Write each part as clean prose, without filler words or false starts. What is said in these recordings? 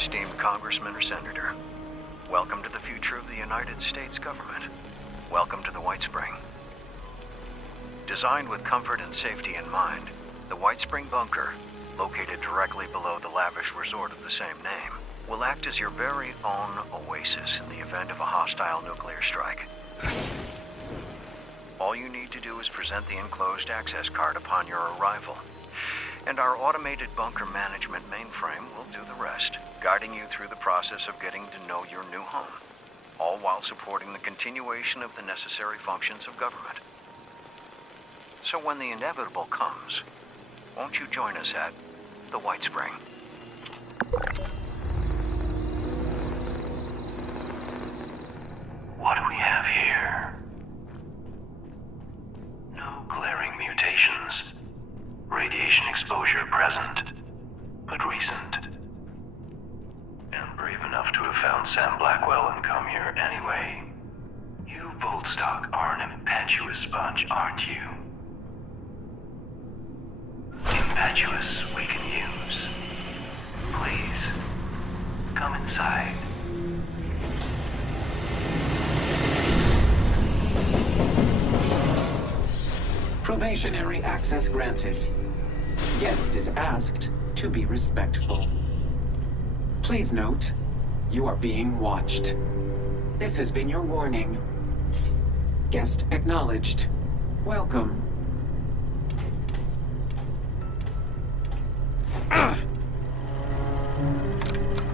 esteemed congressman or senator. Welcome to the future of the United States government. Welcome to the White Spring. Designed with comfort and safety in mind, the White Spring Bunker, located directly below the lavish resort of the same name, will act as your very own oasis in the event of a hostile nuclear strike. All you need to do is present the enclosed access card upon your arrival, and our automated bunker management mainframe will do the rest, guiding you through the process of getting to know your new home, all while supporting the continuation of the necessary functions of government. So when the inevitable comes, won't you join us at the White Spring? What do we have here? No glaring mutations. Radiation exposure present, but recent. And brave enough to have found Sam Blackwell and come here anyway. You, Voltstock, are an impetuous bunch, aren't you? Impetuous we can use. Please, come inside. Probationary access granted. Guest is asked to be respectful. Please note, you are being watched. This has been your warning. Guest acknowledged. Welcome.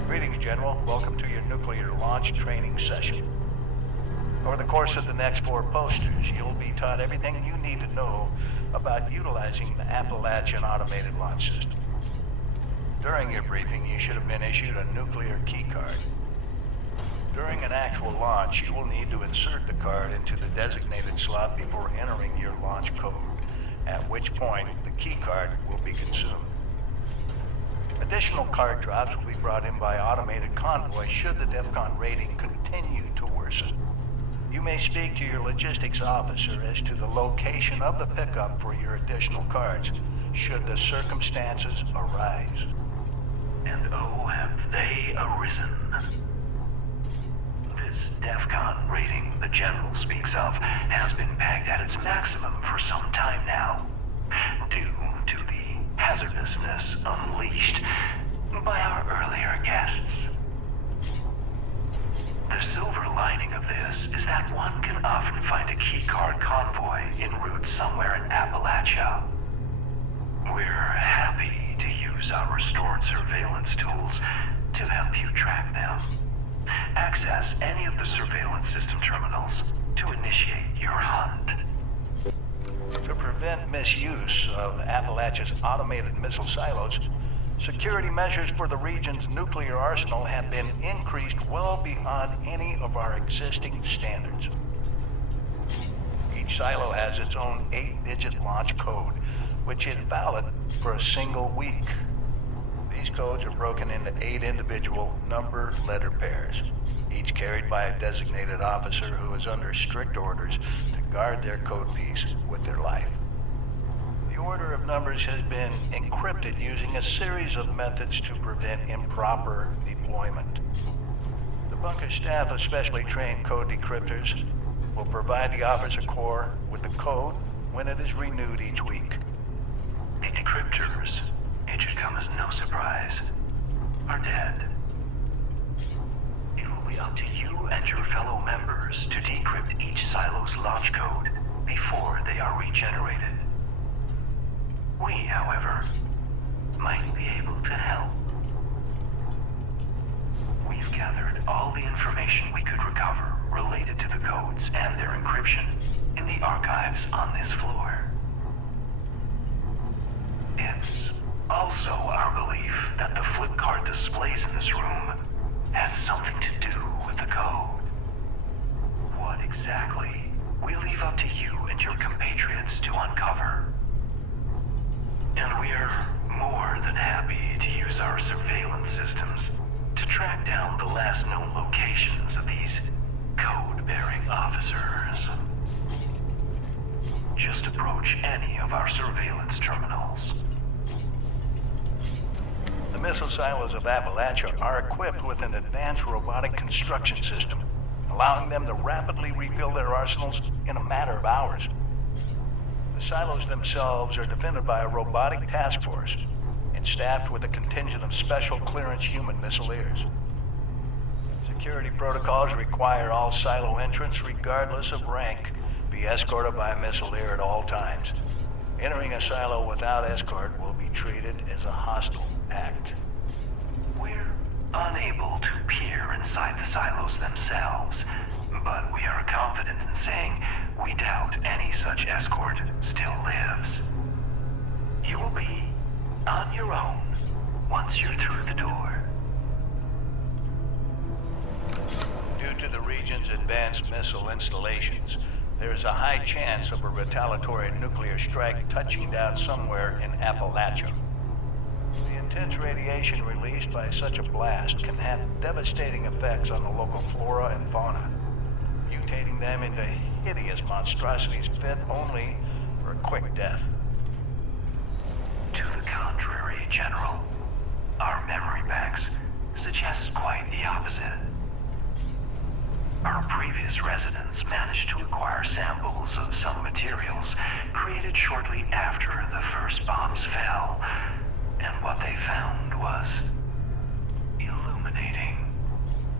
Greetings, General. Welcome to your nuclear launch training session. Over the course of the next 4 posters, you'll be taught everything you need to know about utilizing the Appalachian Automated Launch System. During your briefing, you should have been issued a nuclear key card. During an actual launch, you will need to insert the card into the designated slot before entering your launch code, at which point the key card will be consumed. Additional card drops will be brought in by automated convoy should the DEFCON rating continue to worsen. You may speak to your logistics officer as to the location of the pickup for your additional cards, should the circumstances arise. And oh, have they arisen. This DEFCON rating the General speaks of has been pegged at its maximum for some time now, due to the hazardousness unleashed by our earlier guests. The silver lining of this is that one can often find a keycard convoy en route somewhere in Appalachia. We're happy to use our restored surveillance tools to help you track them. Access any of the surveillance system terminals to initiate your hunt. To prevent misuse of Appalachia's automated missile silos, security measures for the region's nuclear arsenal have been increased well beyond any of our existing standards. Each silo has its own 8-digit launch code, which is valid for a single week. These codes are broken into 8 individual number-letter pairs, each carried by a designated officer who is under strict orders to guard their code piece with their life. The order of numbers has been encrypted using a series of methods to prevent improper deployment. The bunker staff of specially trained code decryptors will provide the officer corps with the code when it is renewed each week. The decryptors, it should come as no surprise, are dead. It will be up to you and your fellow members to decrypt each silo's launch code before they are regenerated. We, however, might be able to help. We've gathered all the information we could recover related to the codes and their encryption in the archives on this floor. It's also our belief that the flip card displays in this room had something to do with the code. What exactly, we leave up to you and your compatriots to uncover. And we're more than happy to use our surveillance systems to track down the last known locations of these code-bearing officers. Just approach any of our surveillance terminals. The missile silos of Appalachia are equipped with an advanced robotic construction system, allowing them to rapidly refill their arsenals in a matter of hours. The silos themselves are defended by a robotic task force and staffed with a contingent of special clearance human missileers. Security protocols require all silo entrants, regardless of rank, be escorted by a missileer at all times. Entering a silo without escort will be treated as a hostile act. We're unable to peer inside the silos themselves, but we are confident in saying we doubt any such escort still lives. You will be on your own once you're through the door. Due to the region's advanced missile installations, there is a high chance of a retaliatory nuclear strike touching down somewhere in Appalachia. The intense radiation released by such a blast can have devastating effects on the local flora and fauna, mutating them into hideous monstrosities fit only for a quick death. To the contrary, General. Our memory banks suggest quite the opposite. Our previous residents managed to acquire samples of some materials created shortly after the first bombs fell, and what they found was illuminating,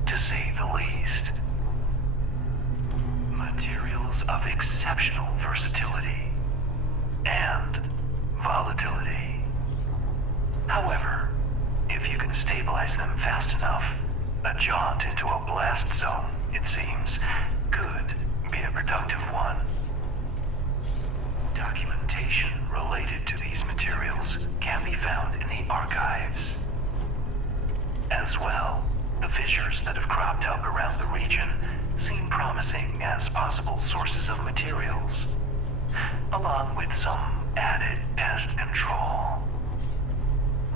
to say the least. Materials of exceptional versatility and volatility. However, if you can stabilize them fast enough, a jaunt into a blast zone, it seems, could be a productive one. Documentation related to these materials can be found in the archives. As well, the fissures that have cropped up around the region seem promising as possible sources of materials, along with some added pest control.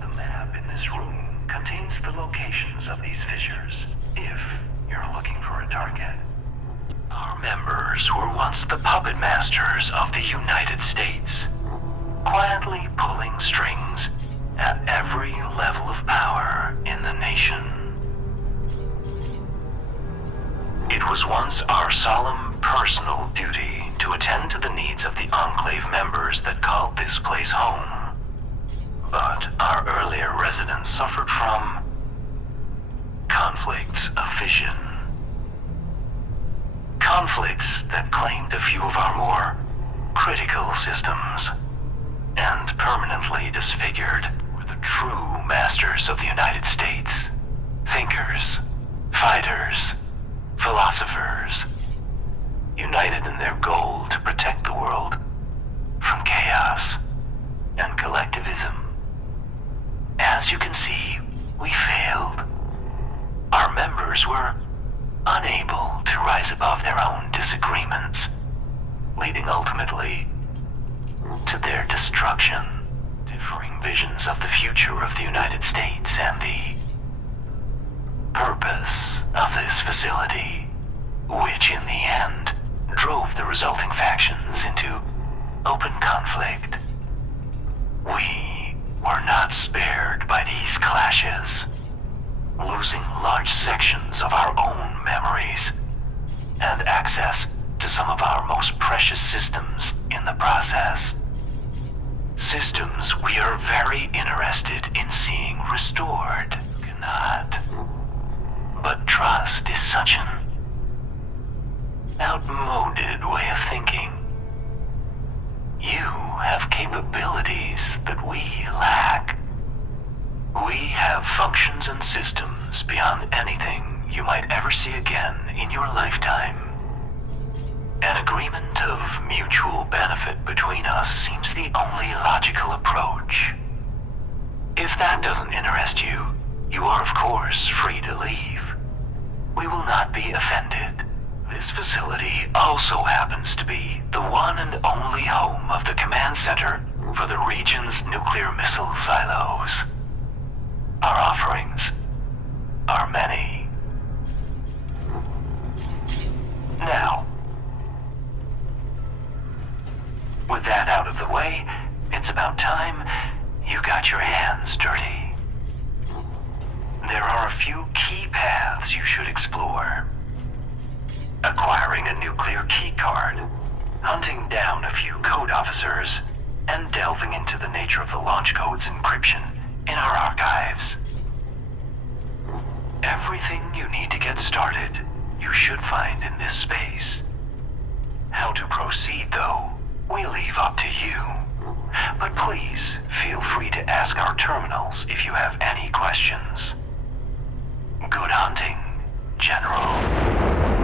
The map in this room contains the locations of these fissures, if you're looking for a target. Our members were once the puppet masters of the United States, quietly pulling strings at every level of power in the nation. It was once our solemn personal duty to attend to the needs of the Enclave members that called this place home. But our earlier residents suffered from conflicts of vision. Conflicts that claimed a few of our more critical systems, and permanently disfigured were the true masters of the United States. Thinkers, fighters, philosophers, united in their goal to protect the world from chaos and collectivism. As you can see, we failed. Our members were unable to rise above their own disagreements, leading ultimately to their destruction. Differing visions of the future of the United States and the purpose of this facility, which in the end drove the resulting factions into open conflict. We were not spared by these clashes, losing large sections of our own memories and access to some of our most precious systems in the process. Systems we are very interested in seeing restored. Cannot. But trust is such an outmoded way of thinking. You have capabilities that we lack. We have functions and systems beyond anything you might ever see again in your lifetime. An agreement of mutual benefit between us seems the only logical approach. If that doesn't interest you, you are of course free to leave. We will not be offended. This facility also happens to be the one and only home of the command center for the region's nuclear missile silos. Our offerings are many. Now, with that out of the way, it's about time you got your hands dirty. There are a few key paths you should explore. Acquiring a nuclear keycard, hunting down a few code officers, and delving into the nature of the launch code's encryption in our archives. Everything you need to get started, you should find in this space. How to proceed, though, we leave up to you. But please, feel free to ask our terminals if you have any questions. Good hunting, General.